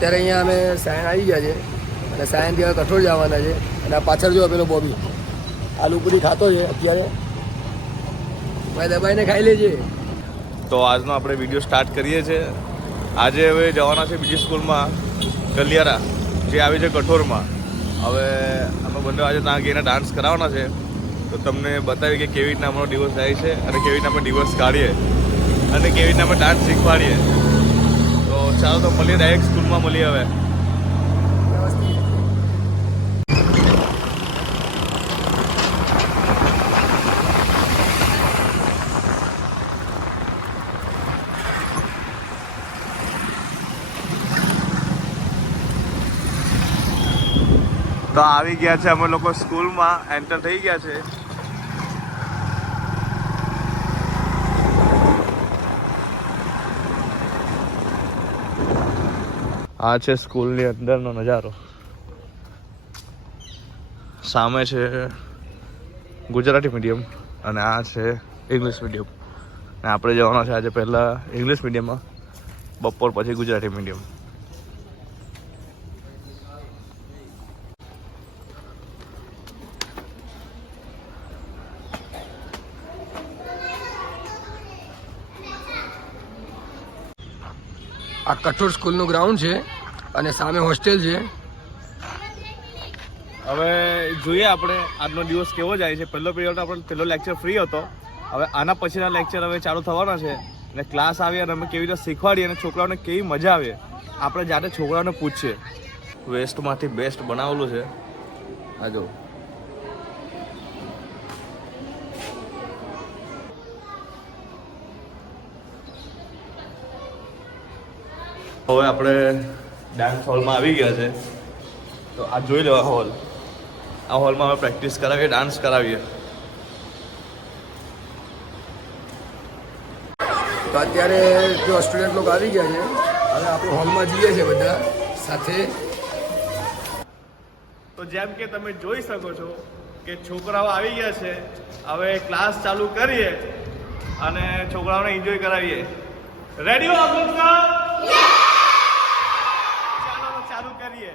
અત્યારે અહીંયા અમે સાયણ આવી ગયા છે અને સાયણથી હવે કઠોળ જવાના છે અને આ પાછળ જો પેલો બોબી આલુ પૂરી ખાતો છે અત્યારે ભાઈ દબાઈને ખાઈ લેજે. તો આજનો આપણે વિડીયો સ્ટાર્ટ કરીએ છીએ. આજે હવે જવાના છે બીજી સ્કૂલમાં કલિયારા જે આવી છે કઠોરમાં. હવે અમે બંને આજે ત્યાં ગઈને ડાન્સ કરાવવાના છે તો તમને બતાવીએ કે કેવી રીતના અમારો દિવસ જાય છે અને કેવી રીતના આપણે દિવસ કાઢીએ અને કેવી રીતના આપણે ડાન્સ શીખવાડીએ. તો ચાલો તો મળીએ, ડાયરેક્ટ સ્કૂલમાં મળીએ હવે. તો આવી ગયા છે અમે લોકો સ્કૂલમાં, એન્ટર થઈ ગયા છે. આ છે સ્કૂલની અંદરનો નજારો. સામે છે ગુજરાતી મીડિયમ અને આ છે ઇંગ્લિશ મીડિયમ. અને આપણે જવાના છે આજે પહેલાં ઇંગ્લિશ મીડિયમમાં, બપોર પછી ગુજરાતી મીડિયમ. આ કઠોળ સ્કૂલનું ગ્રાઉન્ડ છે અને સામે હોસ્ટેલ છે. હવે જોઈએ આપણે આજનો દિવસ કેવો જાય છે. પહેલો પીરિયડ આપણો પહેલો લેક્ચર ફ્રી હતો. હવે આના પછીના લેક્ચર હવે ચાલુ થવાના છે અને ક્લાસ આવે અને અમે કેવી રીતે શીખવાડીએ અને છોકરાઓને કેવી મજા આવે આપણે જાતે છોકરાઓને પૂછીએ. વેસ્ટમાંથી બેસ્ટ બનાવેલું છે આ જો. હવે આપણે ડાન્સ હોલમાં આવી ગયા છે તો આ જોઈ લેવા હોલ. આ હોલમાં અમે પ્રેક્ટિસ કરાવીએ, ડાન્સ કરાવીએ. તો અત્યારે જો સ્ટુડન્ટ લોકો આવી ગયા છે. હવે આપણે હોલમાં જઈએ છીએ બધા સાથે. તો જેમ કે તમે જોઈ શકો છો કે છોકરાઓ આવી ગયા છે. હવે ક્લાસ ચાલુ કરીએ અને છોકરાઓને એન્જોય કરાવીએ. રેડી હો આપ લોગ? ચાલુ કરીએ.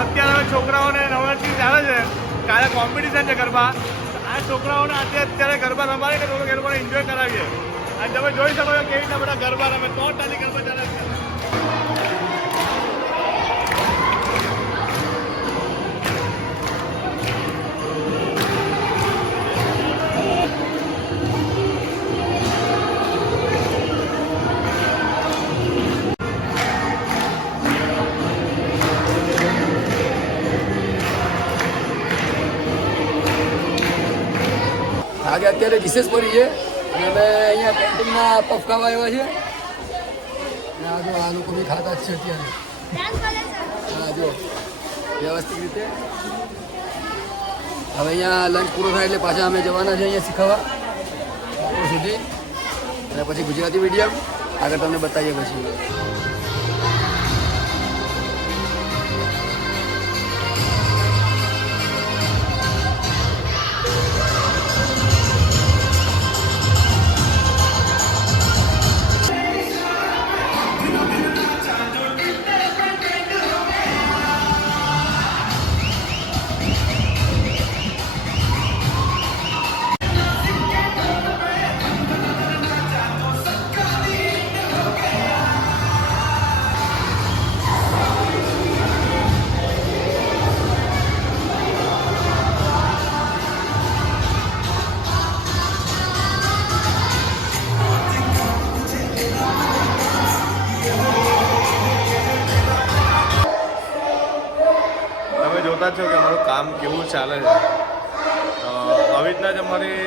અત્યારે છોકરાઓને નવરાત્રી ચાલે છે, કાલે કોમ્પિટિશન છે ગરબા. આ છોકરાઓને અત્યારે ગરબા રમાડીને થોડુંક એ લોકોને એન્જોય કરાવીએ. અને તમે જોઈ શકો છો કેવી રીતના બધા ગરબા રમે. 3 તાલી ગરબા ચાલે છે. આગે અત્યારે રિસેસ પડી છે અને અમે અહીંયા કેન્ટીનમાં પફ ખાવા આવ્યા છે. અને આ જો આ લોકો બી ખાતા જ છે અત્યારે. હા જો વ્યવસ્થિત રીતે. હવે અહીંયા લંચ પૂરો થાય એટલે પાછા અમે જવાના છે અહીંયા શીખવા બપોર સુધી. અને પછી ગુજરાતી મીડિયમ આગળ તમને બતાવીએ પછી. ચાલે છે. આવી રીતના જ અમારી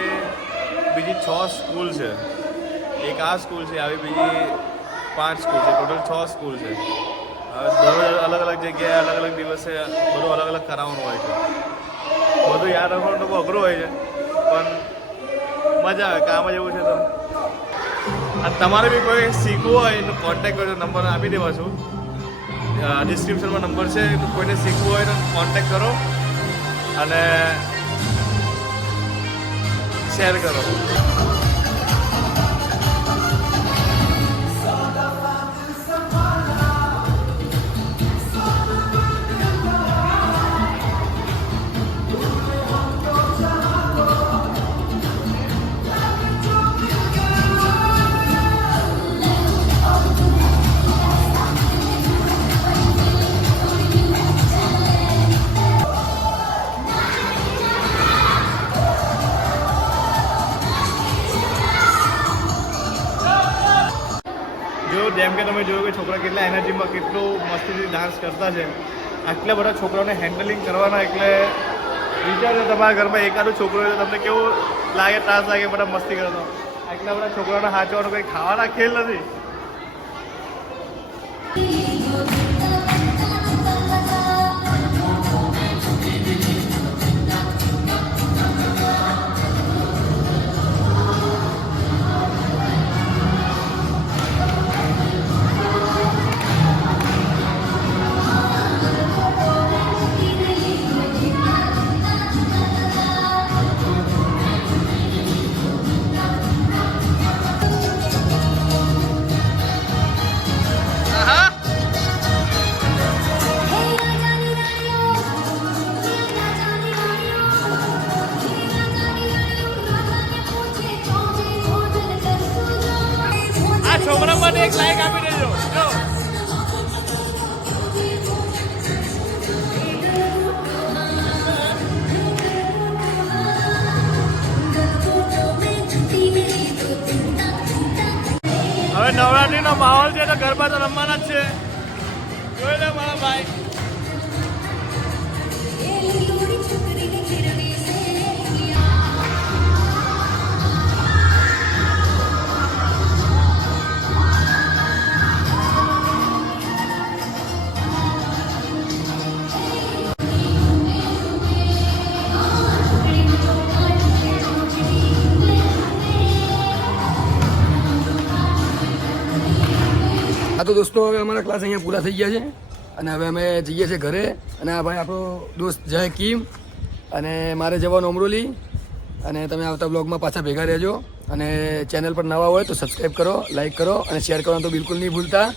બીજી 6 સ્કૂલ છે. એક આ સ્કૂલ છે, આવી બીજી 5 સ્કૂલ છે, ટોટલ 6 સ્કૂલ છે. દરરોજ અલગ અલગ જગ્યાએ અલગ અલગ દિવસે બધું અલગ અલગ કરાવવાનું હોય છે. બધું યાદ રાખવાનું તો બહુ અઘરું હોય છે, પણ મજા આવે. કામ જ એવું છે. તો અને તમારે બી કોઈ શીખવું હોય તો કોન્ટેક્ટ કરજો. નંબર આપી દેવા છું, ડિસ્ક્રિપ્શનમાં નંબર છે. કોઈને શીખવું હોય તો કોન્ટેક્ટ કરો અને શેર કરો. જેમ કે તમે જોયું કે છોકરા કેટલા એનર્જીમાં કેટલું મસ્તીથી ડાન્સ કરતા છે. આટલા બધા છોકરાઓને હેન્ડલિંગ કરવાના, એટલે વિચારજો તમારા ઘરમાં એકાદું છોકરો હોય તો તમને કેવું લાગે, ત્રાસ લાગે બધા મસ્તી કરતો. આટલા બધા છોકરાઓને હાચવાનું કંઈ ખાવાના ખેલ નથી. છોકરા માટે એક લાઈક આપી દેજો. હવે નવરાત્રીનો માહોલ છે તો ગરબા તો રમવાના જ છે. જોઈ લે મારા ભાઈ. હા તો દોસ્તો, હવે અમારા ક્લાસ અહીંયા પૂરા થઈ ગયા છે અને હવે અમે જઈએ છીએ ઘરે. અને આ ભાઈ આપણો દોસ્ત જય કિમ અને મારે જવાનું અમરોલી. અને તમે આવતા બ્લોગમાં પાછા ભેગા રહેજો. અને ચેનલ પર નવા હોય તો સબસ્ક્રાઈબ કરો, લાઈક કરો અને શેર કરવાનું તો બિલકુલ નહીં ભૂલતા.